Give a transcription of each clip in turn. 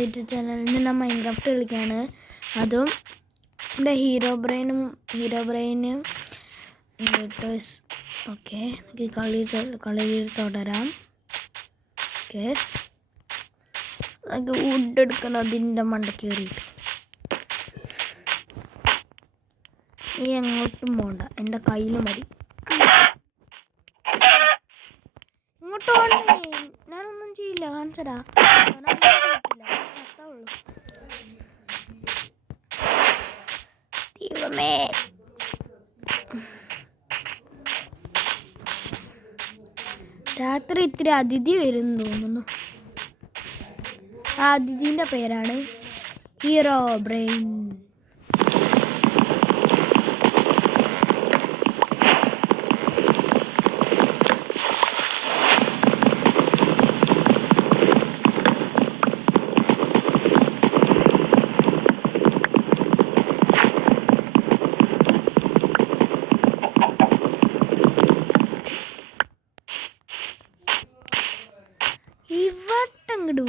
YouTube ചാനലിൽ ഞാൻ Minecraft കളിക്കുകയാണ്. അതും എൻ്റെ ഹീറോ ബ്രെയിനും ഓക്കെ. കളി തുടരാം. ഓക്കെ, നമുക്ക് വുഡ് എടുക്കണം. അതിൻ്റെ മണ്ടയ്ക്ക് കയറിയിട്ട് നീ എങ്ങോട്ടും പോകണ്ട, എൻ്റെ കയ്യിൽ മതി. ഇങ്ങോട്ട് പോകണ്ടേ, ഞാനൊന്നും ചെയ്യില്ല. കാണിച്ചടാ, ദൈവമേ. രാത്രി ഇത്തിരി അതിഥി വരും തോന്നുന്നു. ആ അതിഥിൻ്റെ പേരാണ് ഹീറോ ബ്രെയിൻ.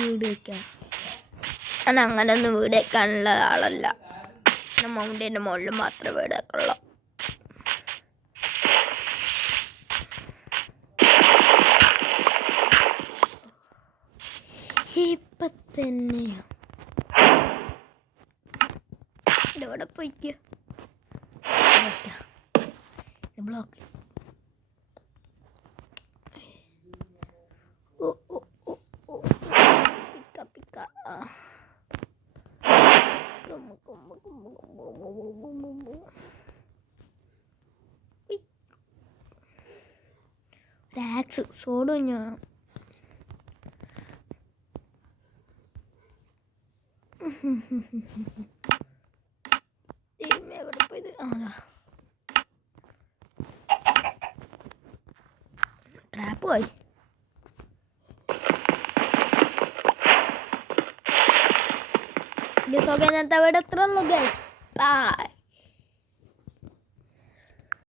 വീട് വെക്കാം. ഞാൻ അങ്ങനെ ഒന്നും വീട് വെക്കാനുള്ള ആളല്ല. മൗണ്ടൻ്റെ മുകളിൽ മാത്രമേ വീട് വെക്കുള്ളൂ. ഇപ്പൊ തന്നെയോ ഇവിടെ പോയിക്കോ. ബ്ലോക്ക് ആക്സ് സോഡ് കുഞ്ഞു വേണം. എവിടെ പോയത്? ട്രാപ്പ് പോയി. Guys, okay na tayo. Bye.